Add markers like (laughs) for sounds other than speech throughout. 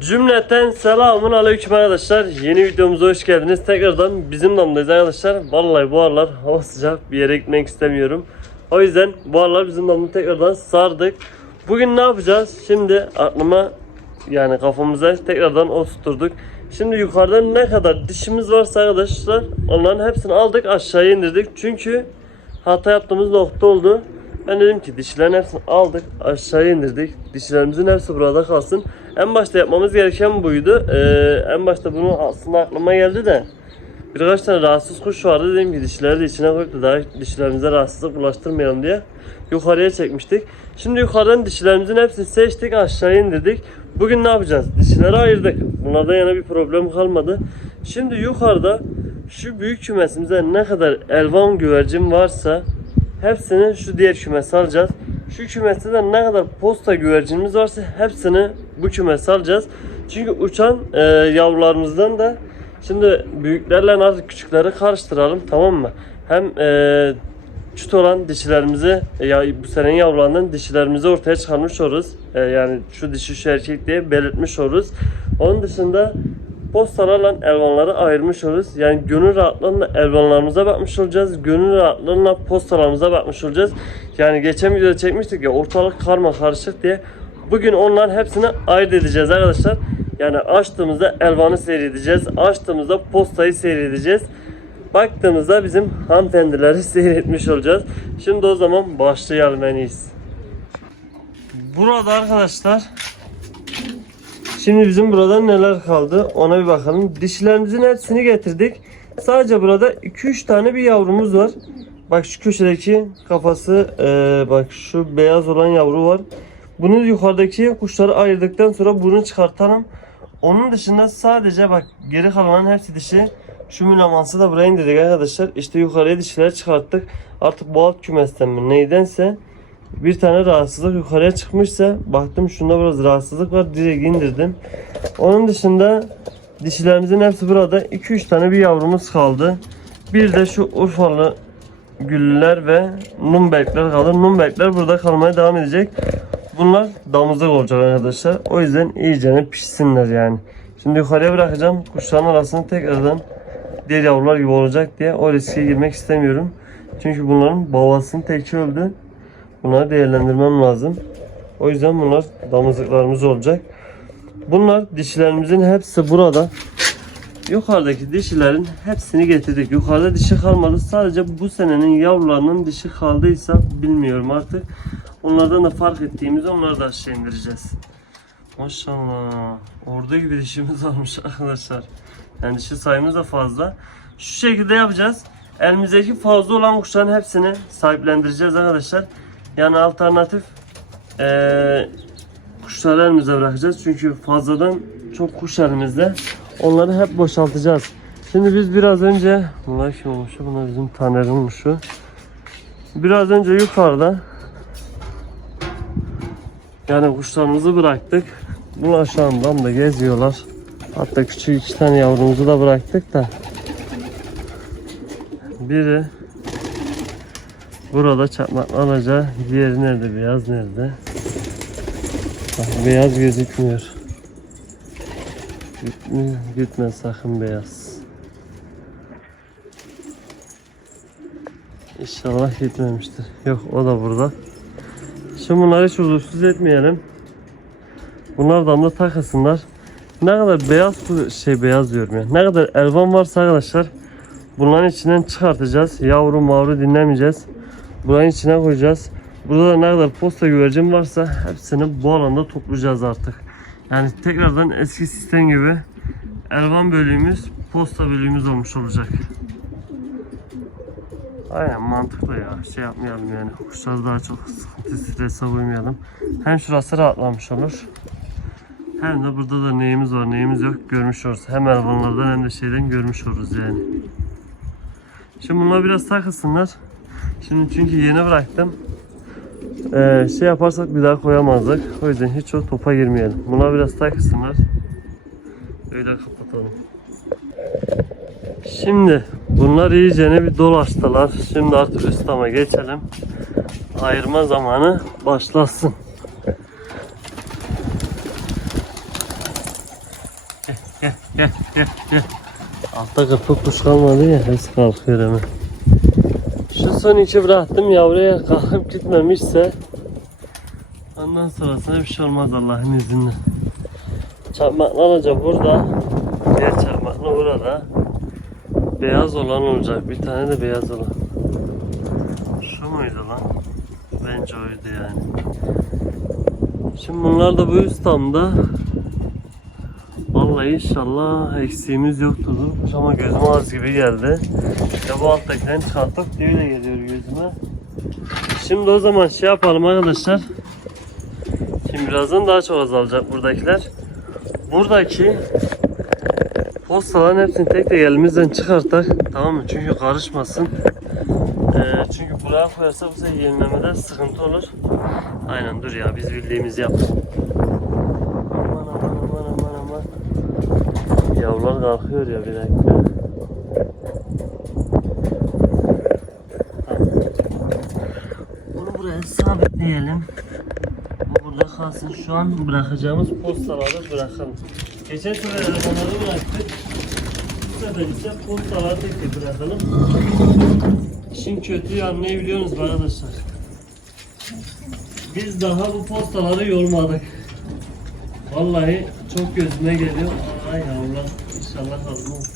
Cümleten selamun aleyküm arkadaşlar. Yeni videomuza hoş geldiniz. Tekrardan bizim damdayız arkadaşlar. Vallahi bu aralar hava sıcak bir yere gitmek istemiyorum. O yüzden bu aralar bizim damda tekrardan sardık. Bugün ne yapacağız? Şimdi aklıma yani kafamıza tekrardan oturturduk. Şimdi yukarıdan ne kadar dişimiz varsa arkadaşlar onların hepsini aldık aşağıya indirdik. Çünkü hata yaptığımız nokta oldu. Ben dedim ki dişlerin hepsini aldık aşağıya indirdik. Dişlerimizin hepsi burada kalsın. En başta yapmamız gereken buydu. Ee, en başta bunu aslında aklıma geldi de birkaç tane rahatsız kuş vardı. Dedim ki dişleri de içine koyup da daha dişlerimize rahatsızlık bulaştırmayalım diye yukarıya çekmiştik. Şimdi yukarıdan dişlerimizin hepsini seçtik aşağıya indirdik. Bugün ne yapacağız? Dişleri ayırdık. Bunlardan yana bir problem kalmadı. Şimdi yukarıda şu büyük kümesimize ne kadar elvan güvercin varsa hepsini şu diğer kümese alacağız. Şu kümeste de ne kadar posta güvercinimiz varsa hepsini bu kümese alacağız. Çünkü uçan e, yavrularımızdan da şimdi büyüklerle artık küçükleri karıştıralım tamam mı? Hem e, çüt olan dişilerimizi e, ya bu senenin yavrularından dişilerimizi ortaya çıkarmış oluruz. E, yani şu dişi şu erkek diye belirtmiş oluruz. Onun dışında postalarla elvanları ayırmış oluruz. Yani gönül rahatlığıyla elvanlarımıza bakmış olacağız. Gönül rahatlığıyla postalarımıza bakmış olacağız. Yani geçen videoda çekmiştik ya ortalık karma karışık diye. Bugün onların hepsini ayırt edeceğiz arkadaşlar. Yani açtığımızda elvanı seyredeceğiz. Açtığımızda postayı seyredeceğiz. Baktığımızda bizim hanımefendileri (laughs) seyretmiş olacağız. Şimdi o zaman başlayalım en iyisi. Burada arkadaşlar Şimdi bizim burada neler kaldı ona bir bakalım. Dişilerimizin hepsini getirdik. Sadece burada 2-3 tane bir yavrumuz var. Bak şu köşedeki kafası eee, bak şu beyaz olan yavru var. Bunu yukarıdaki kuşları ayırdıktan sonra bunu çıkartalım. Onun dışında sadece bak geri kalanın hepsi dişi. Şu mülamansı da buraya indirdik arkadaşlar. İşte yukarıya dişileri çıkarttık. Artık bu alt kümesten mi neydense bir tane rahatsızlık yukarıya çıkmışsa baktım şunda biraz rahatsızlık var direkt indirdim. Onun dışında dişilerimizin hepsi burada 2-3 tane bir yavrumuz kaldı. Bir de şu Urfalı güller ve Nürnbergler kalır. Nürnbergler burada kalmaya devam edecek. Bunlar damızlık olacak arkadaşlar. O yüzden iyicene pişsinler yani. Şimdi yukarıya bırakacağım. Kuşların arasını tekrardan diğer yavrular gibi olacak diye o riske girmek istemiyorum. Çünkü bunların babasının teki öldü. Bunları değerlendirmem lazım. O yüzden bunlar damızlıklarımız olacak. Bunlar dişilerimizin hepsi burada. Yukarıdaki dişilerin hepsini getirdik. Yukarıda dişi kalmadı. Sadece bu senenin yavrularının dişi kaldıysa bilmiyorum artık. Onlardan da fark ettiğimizi onları da aşağı indireceğiz. Maşallah. Orada gibi dişimiz (laughs) varmış arkadaşlar. Yani dişi sayımız da fazla. Şu şekilde yapacağız. Elimizdeki fazla olan kuşların hepsini sahiplendireceğiz arkadaşlar. Yani alternatif eee kuşları elimize bırakacağız. Çünkü fazladan çok kuş elimizde. Onları hep boşaltacağız. Şimdi biz biraz önce bunlar kim olmuş? Bunlar bizim Taner'in olmuşu. Biraz önce yukarıda yani kuşlarımızı bıraktık. Bu aşağıdan da geziyorlar. Hatta küçük iki tane yavrumuzu da bıraktık da. Biri burada çakmaklı alaca. Diğeri nerede? Beyaz nerede? Bak, beyaz gözükmüyor. Gitme, gitme sakın beyaz. İnşallah gitmemiştir. Yok o da burada. Şimdi bunları hiç huzursuz etmeyelim. Bunlar damla takılsınlar. Ne kadar beyaz şey beyaz diyorum ya. Ne kadar elvan varsa arkadaşlar bunların içinden çıkartacağız. Yavru mavru dinlemeyeceğiz. Buranın içine koyacağız. Burada da ne kadar posta güvercin varsa hepsini bu alanda toplayacağız artık. Yani tekrardan eski sistem gibi elvan bölüğümüz posta bölüğümüz olmuş olacak. Aynen mantıklı ya. Şey yapmayalım yani. Kuşları daha çok sıkıntı strese koymayalım. Hem şurası rahatlamış olur. Hem de burada da neyimiz var neyimiz yok görmüş oluruz. Hem elvanlardan hem de şeyden görmüş oluruz yani. Şimdi bunlar biraz takılsınlar. Şimdi çünkü yeni bıraktım. Ee, şey yaparsak bir daha koyamazdık. O yüzden hiç o topa girmeyelim. Bunlar biraz takılsınlar. Öyle kapatalım. Şimdi bunlar iyicene bir dolaştılar. Şimdi artık üst tama geçelim. Ayırma zamanı başlasın. Gel gel gel gel. Altta kırpık kuş kalmadı ya hepsi kalkıyor hemen. Şu son iki bıraktım yavruya kalkıp gitmemişse ondan sonrasında bir şey olmaz Allah'ın izniyle. Çakmaklı olacak burada. Diğer çakmaklı burada. Beyaz olan olacak. Bir tane de beyaz olan. Şu muydu lan? Bence oydu yani. Şimdi bunlar da bu ustamda. Vallahi inşallah eksiğimiz yoktur. Ama gözüme az gibi geldi. Ya bu alttakilerin kalkıp diye öyle geliyor gözüme. Şimdi o zaman şey yapalım arkadaşlar. Şimdi birazdan daha çok azalacak buradakiler. Buradaki postaların hepsini tek tek elimizden çıkartak tamam mı? Çünkü karışmasın. Ee, çünkü buraya koyarsa bu sefer yenilemede sıkıntı olur. Aynen dur ya biz bildiğimizi yapalım. Yavrular kalkıyor ya bir dakika. Bunu buraya sabitleyelim. Bu burada kalsın. Şu an bırakacağımız postaları bırakalım. Geçen sefer arabaları bıraktık. Bu sefer ise postaları tek bırakalım. İşin kötü yanı ne biliyorsunuz arkadaşlar? Biz daha bu postaları yormadık. Vallahi çok gözüme geliyor. Ay yavrular inşallah kalmaz. Bu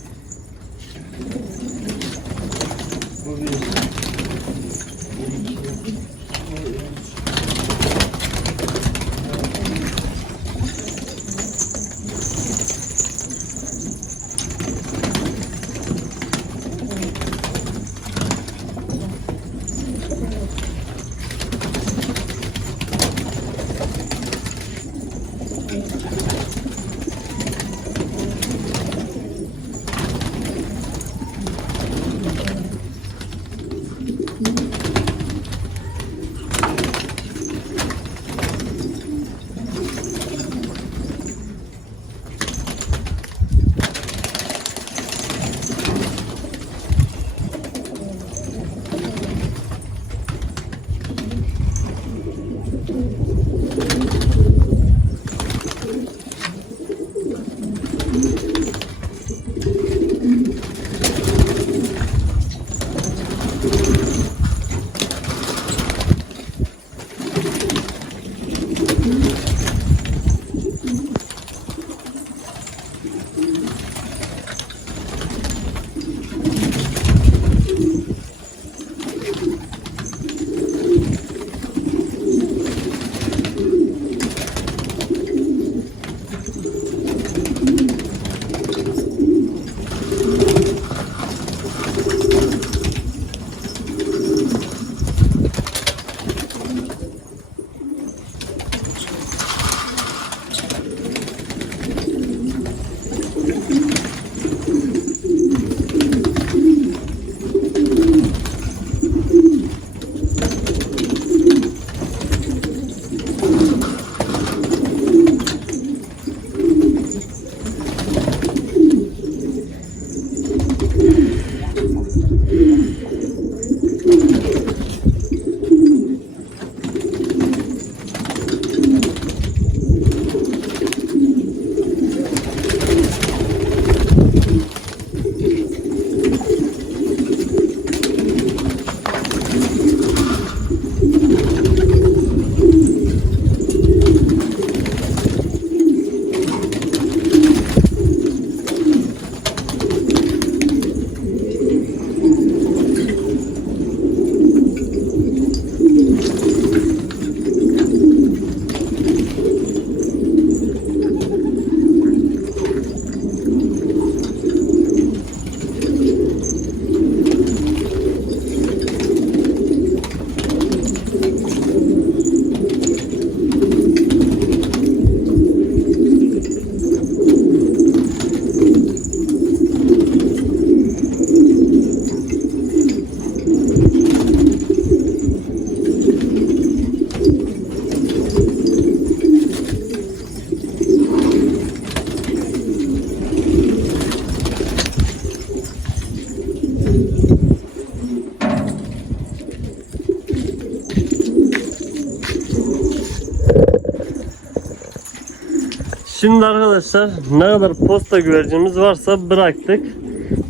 Şimdi arkadaşlar ne kadar posta güvercimiz varsa bıraktık.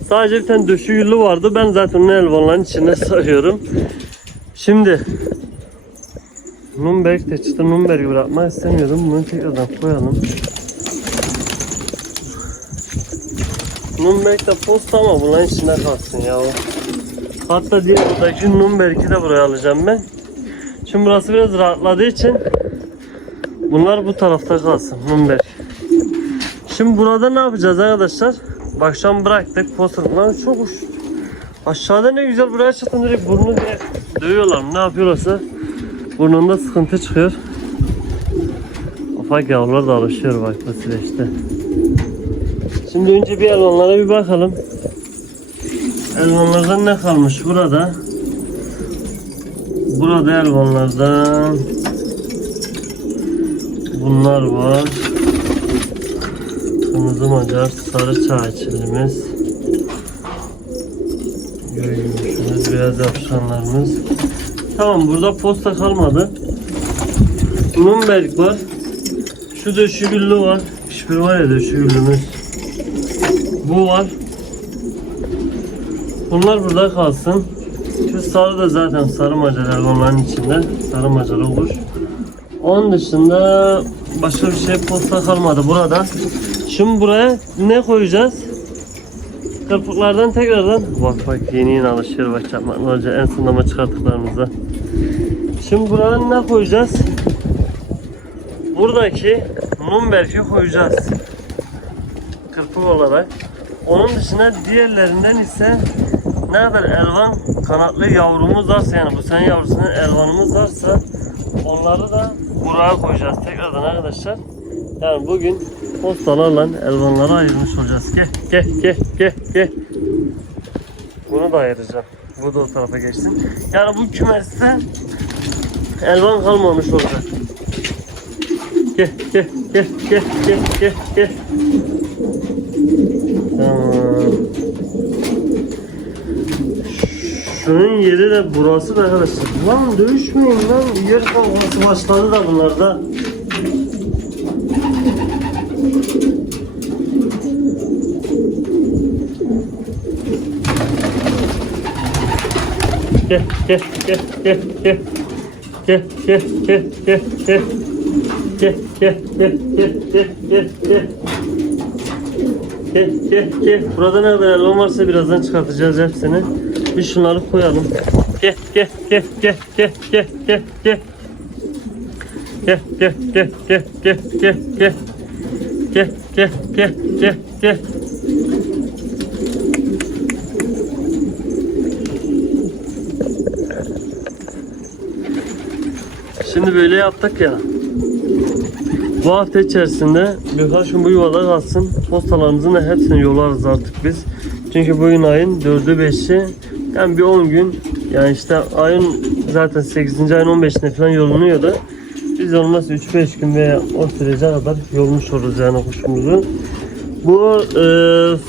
Sadece bir tane döşü güllü vardı. Ben zaten onu elvanların içine (laughs) sarıyorum. Şimdi Nürnberg de çıktı. Nürnberg'i bırakmak istemiyorum. Bunu tekrardan koyalım. Nürnberg de posta ama bunların içinde kalsın ya. Hatta diğer buradaki Nürnberg'i de buraya alacağım ben. Şimdi burası biraz rahatladığı için bunlar bu tarafta kalsın Nürnberg. Şimdi burada ne yapacağız arkadaşlar? An bıraktık posterlar çok uç. Aşağıda ne güzel buraya çıktım direkt burnu direkt dövüyorlar ne yapıyorlarsa burnunda sıkıntı çıkıyor. Ufak yavrular da alışıyor bak bu süreçte. Şimdi önce bir elvanlara bir bakalım. Elvanlardan ne kalmış burada? Burada elvanlardan bunlar var. Kırmızı macar, sarı çağçilimiz. Göğümüşümüz, beyaz yapışanlarımız. Tamam burada posta kalmadı. Nürnberg var. Şu döşügüllü var. Hiçbir var ya döşügüllümüz. Bu var. Bunlar burada kalsın. Şu sarı da zaten sarı macalar onların içinde. Sarı macar olur. Onun dışında başka bir şey posta kalmadı burada. Şimdi buraya ne koyacağız? Kırpıklardan tekrardan bak bak yeni yeni alışıyor bak çakmaklı hoca en son ama çıkarttıklarımızda. Şimdi buraya ne koyacağız? Buradaki Nürnberg'i koyacağız. Kırpık olarak. Onun dışında diğerlerinden ise ne kadar elvan kanatlı yavrumuz varsa yani bu sene yavrusunun elvanımız varsa onları da buraya koyacağız tekrardan arkadaşlar. Yani bugün postalarla elvanları ayırmış olacağız. Gel gel gel gel gel. Bunu da ayıracağım. Bu da o tarafa geçsin. Yani bu kümeste elvan kalmamış olacak. Gel gel gel gel gel gel. Tamam. Şunun yeri de burası da arkadaşlar. Lan dövüşmeyin lan. Yer kavgası başladı da bunlarda. Gel gel gel gel gel. Gel gel gel gel gel. Gel gel gel gel gel gel gel. Gel gel gel. Burada ne kadar elma varsa birazdan çıkartacağız hepsini. Bir şunları koyalım. Gel gel gel gel gel gel gel gel. Gel gel gel gel gel gel gel. Gel gel gel gel gel. Şimdi böyle yaptık ya. Bu hafta içerisinde birkaç gün bu yuvada kalsın. Postalarımızın hepsini yolarız artık biz. Çünkü bugün ayın 4'ü 5'i yani bir 10 gün yani işte ayın zaten 8. ayın 15'inde falan yolunuyordu. Biz olmazsa 3-5 gün veya o sürece kadar yolmuş oluruz yani kuşumuzu. Bu e,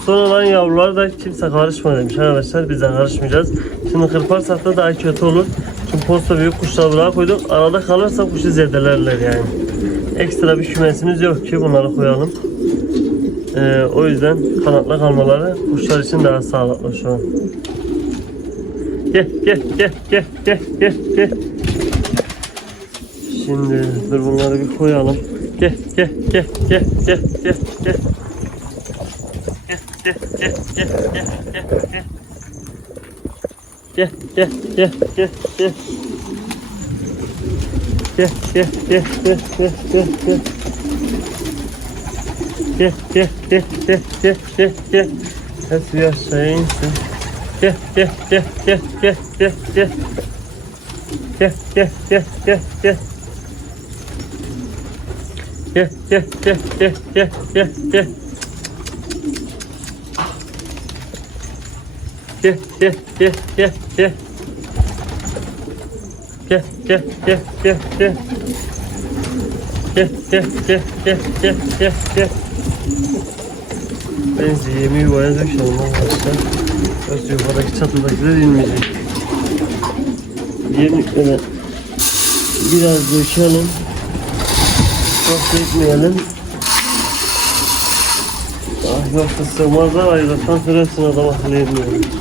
son olan yavrular da kimse karışma demiş arkadaşlar. Biz de karışmayacağız. Şimdi kırparsak da daha kötü olur. Çünkü posta büyük kuşlar buraya koyduk. Arada kalırsa kuşu zedelerler yani. Ekstra bir kümesimiz yok ki bunları koyalım. E, o yüzden kanatlı kalmaları kuşlar için daha sağlıklı şu an. Gel gel gel gel gel gel gel. Şimdi dur bunları bir koyalım. Gel gel gel gel gel gel. Gel gel gel gel gel gel. Gel gel gel gel gel. Gel gel gel gel gel gel gel. Gel gel gel gel gel gel gel. Hepsi bir aşağıya insin. Gel gel gel gel gel gel gel. Gel gel gel gel gel. Gel gel gel gel gel gel gel. Gel gel gel gel gel. Gel gel gel gel gel. Gel gel gel gel gel gel gel. Ben size yemi yuvaya döküyorum arkadaşlar. Yoksa yuvadaki çatıdakiler inmeyecek. Yemlikleri biraz dökelim. Çok dökmeyelim. Yoksa sığmazlar ayrıldıktan sonra hepsini adam akıllı.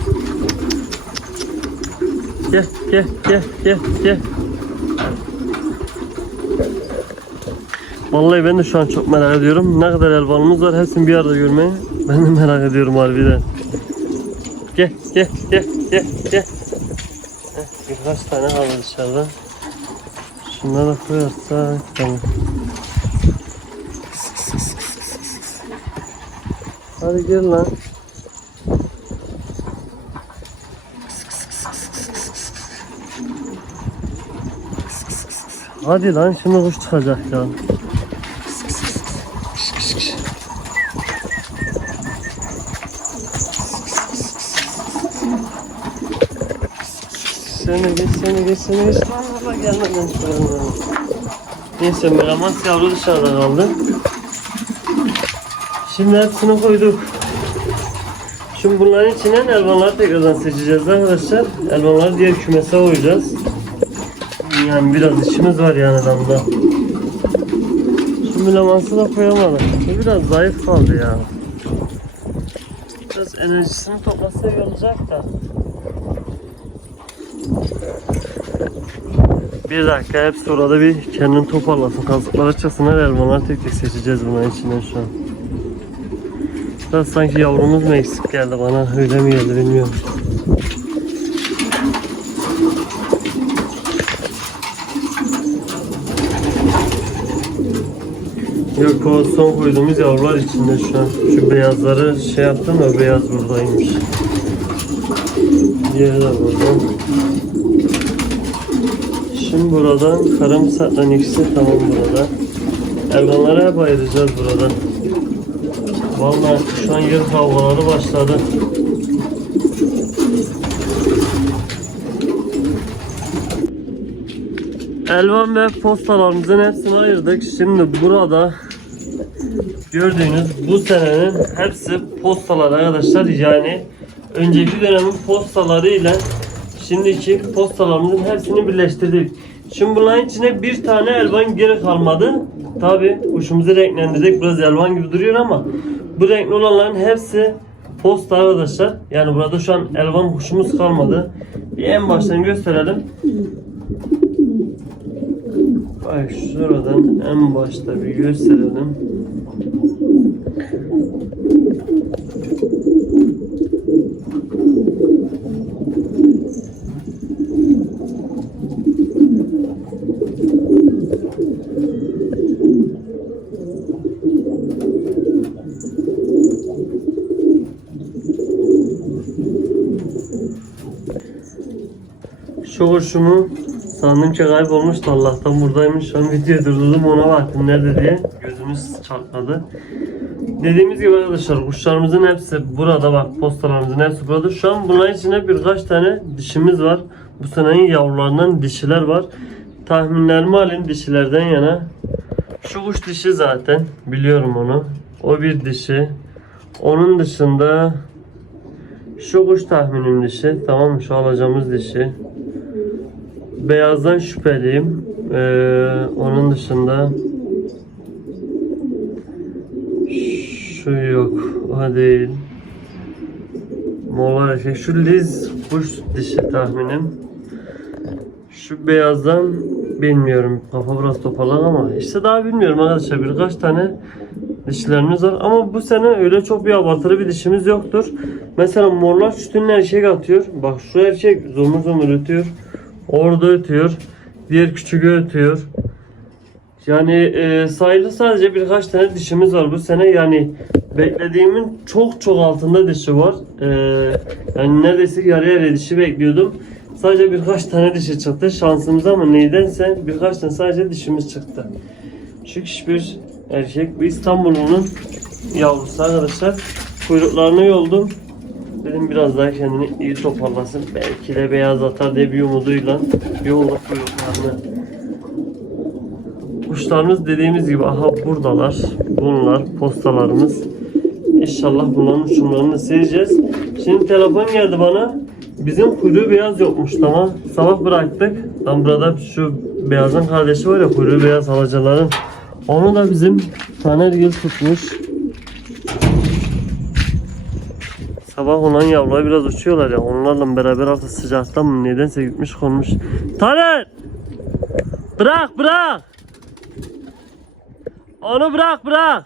Gel gel gel gel gel. Vallahi ben de şu an çok merak ediyorum. Ne kadar elvanımız var hepsini bir arada görmeyi. Ben de merak ediyorum harbiden. Gel gel gel gel gel. Heh, Birkaç tane kaldı dışarıda. Şunları da koyarsak tamam. Hadi gel lan. Hadi lan şimdi kuş çıkacak ya. Seni geç, seni geç, seni geç. Allah gelmeden çıkarım. Neyse Melamas yavru dışarıda kaldı. Şimdi hepsini koyduk. Şimdi bunların içinden elmaları tekrardan seçeceğiz arkadaşlar. Elmaları diğer kümese koyacağız. Yani biraz işimiz var yani damda. Şimdi lamansı da koyamadık. Bu biraz zayıf kaldı ya. Biraz enerjisini toplasa iyi olacak da. Bir dakika hepsi orada bir kendini toparlasın. Kazıklara çıksın her elmaları tek tek seçeceğiz bunların içinden şu an. Biraz sanki yavrumuz mu eksik geldi bana öyle mi geldi bilmiyorum. Yok o son koyduğumuz yavrular içinde şu an. Şu beyazları şey yaptım da beyaz buradaymış. Diğeri de burada. Şimdi buradan karım satlan ikisi tamam burada. Elvanları hep ayıracağız burada. Vallahi şu an yer kavgaları başladı. Elvan ve postalarımızın hepsini ayırdık. Şimdi burada gördüğünüz bu senenin hepsi postalar arkadaşlar. Yani önceki dönemin postaları ile şimdiki postalarımızın hepsini birleştirdik. Şimdi bunların içine bir tane elvan geri kalmadı. Tabi kuşumuzu renklendirdik. Biraz elvan gibi duruyor ama bu renkli olanların hepsi posta arkadaşlar. Yani burada şu an elvan kuşumuz kalmadı. Bir en baştan gösterelim. Bak şuradan en başta bir gösterelim. Şu kuşumu sandım ki kaybolmuştu Allah'tan buradaymış. Şu an videoyu durdurdum ona baktım nerede diye. Gözümüz çarpmadı. Dediğimiz gibi arkadaşlar kuşlarımızın hepsi burada bak postalarımızın hepsi burada. Şu an bunların içinde birkaç tane dişimiz var. Bu senenin yavrularından dişiler var. Tahminlerimi alın dişilerden yana. Şu kuş dişi zaten biliyorum onu. O bir dişi. Onun dışında şu kuş tahminim dişi. Tamam mı? Şu alacağımız dişi. Beyazdan şüpheliyim. Ee, onun dışında şu yok. O değil. Molar şey. Şu Liz kuş dişi tahminim. Şu beyazdan bilmiyorum. Kafa biraz toparlan ama işte daha bilmiyorum arkadaşlar. Birkaç tane dişlerimiz var. Ama bu sene öyle çok bir abartılı bir dişimiz yoktur. Mesela morlar sütünün erkek atıyor. Bak şu erkek zomur zomur ötüyor. Orada ötüyor. Diğer küçüğü ötüyor. Yani e, sayılı sadece birkaç tane dişimiz var bu sene. Yani beklediğimin çok çok altında dişi var. E, yani neredeyse yarı yarıya dişi bekliyordum. Sadece birkaç tane dişi çıktı. Şansımız ama nedense birkaç tane sadece dişimiz çıktı. Şu kişi bir erkek. Bu İstanbul'un yavrusu arkadaşlar. kuyruklarını yoldum. Dedim biraz daha kendini iyi toparlasın. Belki de beyaz atar diye bir umuduyla yolduk kuyruklarını. Kuşlarımız dediğimiz gibi aha buradalar. Bunlar postalarımız. İnşallah bunların uçumlarını sileceğiz. Şimdi telefon geldi bana. Bizim kuyruğu beyaz yokmuş tamam. Sabah bıraktık. Tam burada şu beyazın kardeşi var ya kuyruğu beyaz alacaların. Onu da bizim Taner Gül tutmuş. Sabah olan yavrular biraz uçuyorlar ya. Onlarla beraber artık sıcaktan mı nedense gitmiş konmuş. Taner! Bırak bırak! Onu bırak bırak!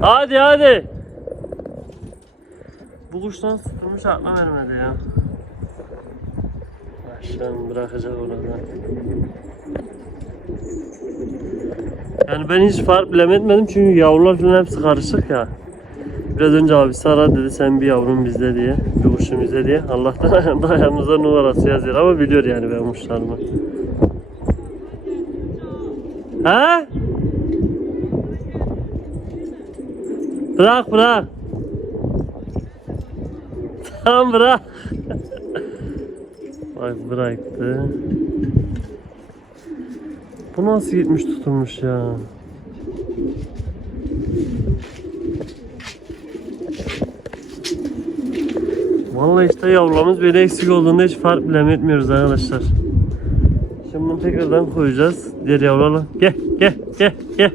Hadi hadi! Bu kuştan sıkılmış akla vermedi ya. Aşağı bırakacak orada. Yani ben hiç fark bilemedim çünkü yavrular falan hepsi karışık ya. Biraz önce abisi aradı dedi sen bir yavrum bizde diye, bir kuşum bizde diye. Allah'tan (laughs) ayağımıza numarası yazıyor ama biliyor yani ben kuşlarımı. Ha? Bırak bırak. (laughs) Tamam bırak. Bak bıraktı. Bu nasıl gitmiş tutulmuş ya? Vallahi işte yavrularımız böyle eksik olduğunda hiç fark bile etmiyoruz arkadaşlar. Şimdi bunu tekrardan koyacağız. Diğer yavrularla. Gel gel gel gel.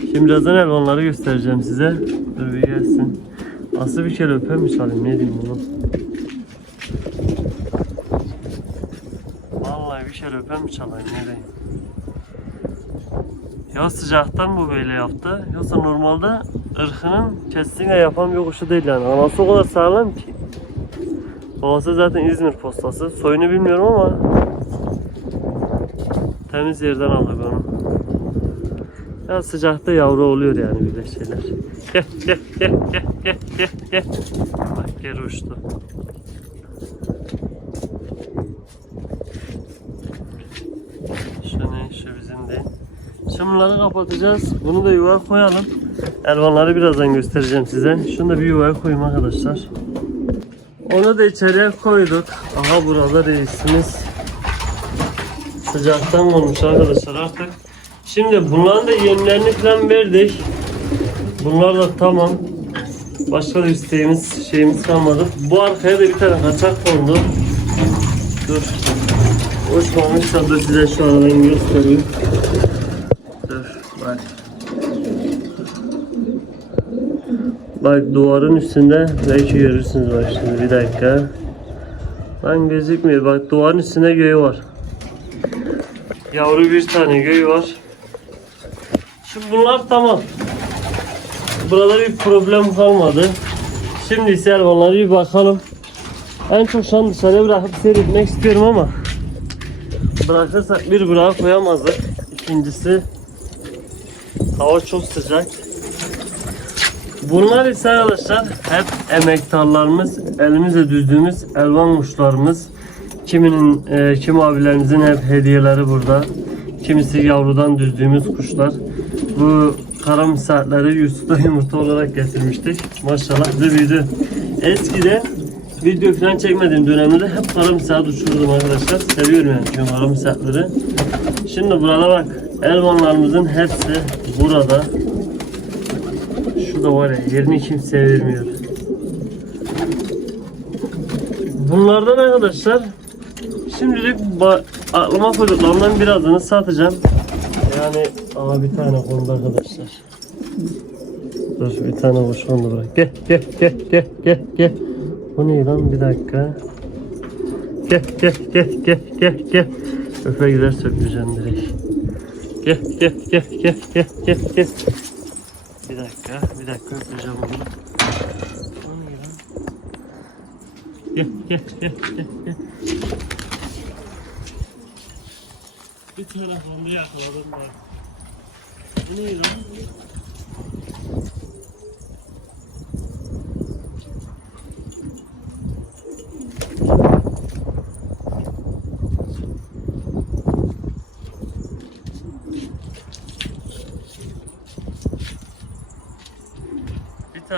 Şimdi birazdan elvanları göstereceğim size. Dur bir gelsin. Aslı bir kere öper mi ne diyeyim bunu? Vallahi bir kere öper mi çalayım ne? Ya sıcaktan bu böyle yaptı. Yoksa normalde ırkının kesinlikle yapan bir kuşu değil yani. Anası o kadar sağlam ki. Babası zaten İzmir postası. Soyunu bilmiyorum ama temiz yerden aldık onu. Ya sıcakta yavru oluyor yani böyle şeyler. Gel gel gel gel gel gel gel. Bak geri uçtu. Şu ne? Şu bizim değil. Şimdi bunları kapatacağız. Bunu da yuvaya koyalım. Elvanları birazdan göstereceğim size. Şunu da bir yuvaya koyayım arkadaşlar. Onu da içeriye koyduk. Aha burada reisimiz. Sıcaktan olmuş arkadaşlar artık. Şimdi bunların da yemlerini falan verdik. Bunlar da tamam. Başka da isteğimiz şeyimiz kalmadı. Bu arkaya da bir tane kaçak kondu. Dur. Uçmamışsa da size şu aradan göstereyim. Dur bak. Bak duvarın üstünde belki görürsünüz bak şimdi bir dakika. Lan gözükmüyor bak duvarın üstünde göğü var. Yavru bir tane göğü var. Şimdi bunlar tamam. Burada bir problem kalmadı. Şimdi ise elmalara bir bakalım. En çok şu an dışarıya bırakıp seyretmek istiyorum ama bırakırsak bir bırak koyamazdık. İkincisi hava çok sıcak. Bunlar ise arkadaşlar hep emektarlarımız, elimizle düzdüğümüz elvan kuşlarımız. Kiminin, e, kim abilerimizin hep hediyeleri burada. Kimisi yavrudan düzdüğümüz kuşlar. Bu kara misafirleri Yusuf'ta (laughs) yumurta olarak getirmiştik. Maşallah büyüdü. Eskiden video falan çekmediğim dönemde hep kara misafir uçururdum arkadaşlar. Seviyorum yani çünkü kara misafirleri. Şimdi burada bak elvanlarımızın hepsi burada. Şurada var ya yerini kimseye vermiyor. Bunlardan arkadaşlar şimdilik aklıma koyduklarımdan birazını satacağım. Yani aa bir tane kondu arkadaşlar. Dur bir tane kuş kondu bırak. Gel gel gel gel gel gel. Bu ne lan bir dakika. Gel gel gel gel gel gel. Öpe gider sökeceğim direkt. Gel gel gel gel gel gel gel. Bir dakika, bir dakika öpeceğim onu. Gel, gel, gel, gel, gel. Bir telefonda yakaladım ben. Bu ne lan?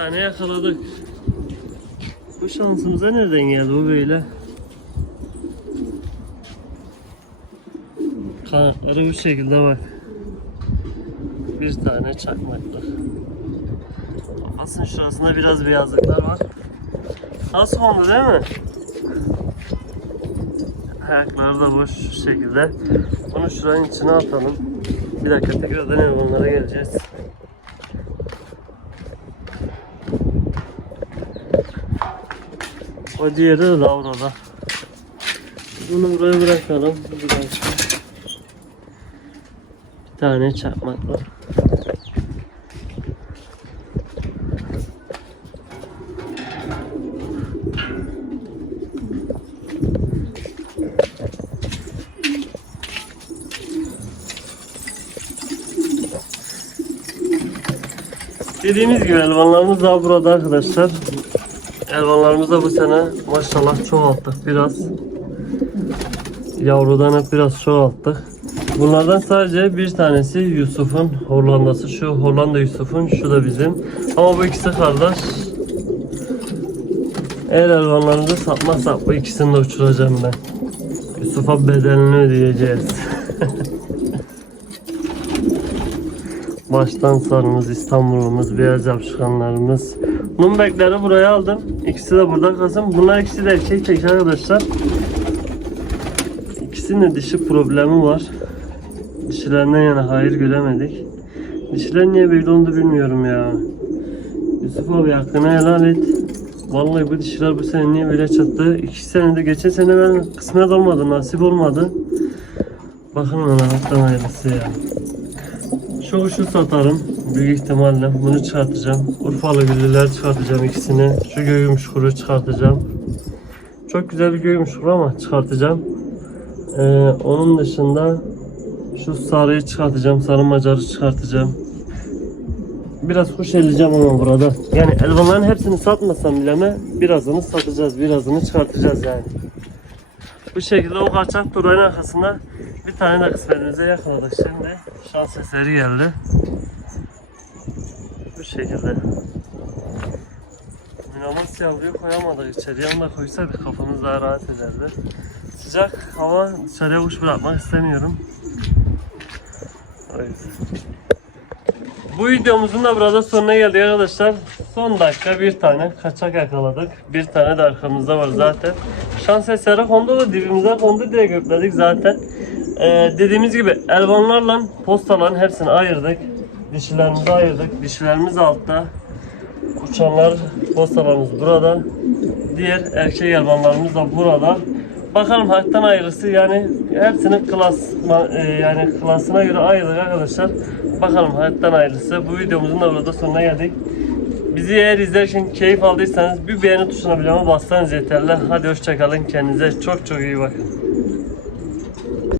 Tane yakaladık. Bu şansımıza nereden geldi bu böyle? Kanatları bu şekilde bak. Bir tane çakmaklık. Kafasının şurasında biraz beyazlıklar var. Nasıl oldu değil mi? Ayakları da boş şekilde. Bunu şuranın içine atalım. Bir dakika tekrardan onlara geleceğiz. O diğeri de Lavra'da. Bunu buraya bırakalım. Bir tane çakmak var. Dediğimiz gibi elvanlarımız daha burada arkadaşlar. Elvanlarımız da bu sene maşallah çoğalttık biraz. Yavrudan hep biraz çoğalttık. Bunlardan sadece bir tanesi Yusuf'un Hollandası. Şu Hollanda Yusuf'un, şu da bizim. Ama bu ikisi kardeş. Eğer elvanlarımızı satmazsak bu ikisini de uçuracağım ben. Yusuf'a bedelini ödeyeceğiz. (laughs) Baştan sarımız, İstanbul'umuz, beyaz yapışkanlarımız. Numbekleri buraya aldım. İkisi de burada kalsın. Bunlar ikisi de erkek tek arkadaşlar. İkisinin de dişi problemi var. Dişilerinden yana hayır göremedik. Dişiler niye böyle oldu bilmiyorum ya. Yusuf abi hakkını helal et. Vallahi bu dişiler bu sene niye böyle çattı? İki senede geçen sene ben kısmet olmadı, nasip olmadı. Bakın ona haktan hayırlısı ya. Şu kuşu satarım büyük ihtimalle. Bunu çıkartacağım. Urfalı güllüler çıkartacağım ikisini. Şu göğümüş kuru çıkartacağım. Çok güzel bir göğümüş kuru ama çıkartacağım. Ee, onun dışında şu sarıyı çıkartacağım. Sarı macarı çıkartacağım. Biraz kuş elleyeceğim ama burada. Yani elvanların hepsini satmasam bile mi birazını satacağız. Birazını çıkartacağız yani. Bu şekilde o kaçak turayın arkasında bir tane de kısmetimize yakaladık şimdi. Şans eseri geldi. Bu şekilde. Minamas yavruyu koyamadık içeriye. Onu da koysaydık kafamız daha rahat ederdi. Sıcak hava dışarıya kuş bırakmak istemiyorum. Yüzden. Bu videomuzun da burada sonuna geldik arkadaşlar. Son dakika bir tane kaçak yakaladık. Bir tane de arkamızda var zaten. Şans eseri kondu da dibimize kondu diye gökledik zaten. Ee, dediğimiz gibi elvanlarla postaların hepsini ayırdık. Dişilerimizi ayırdık. Dişilerimiz altta. Uçanlar postalarımız burada. Diğer erkek elvanlarımız da burada. Bakalım haktan ayrısı yani hepsinin klas e, yani klasına göre ayırdık arkadaşlar. Bakalım haktan ayrısı. Bu videomuzun da burada sonuna geldik. Bizi eğer izlerken keyif aldıysanız bir beğeni tuşuna bile bassanız yeterli. Hadi hoşçakalın. Kendinize çok çok iyi bakın.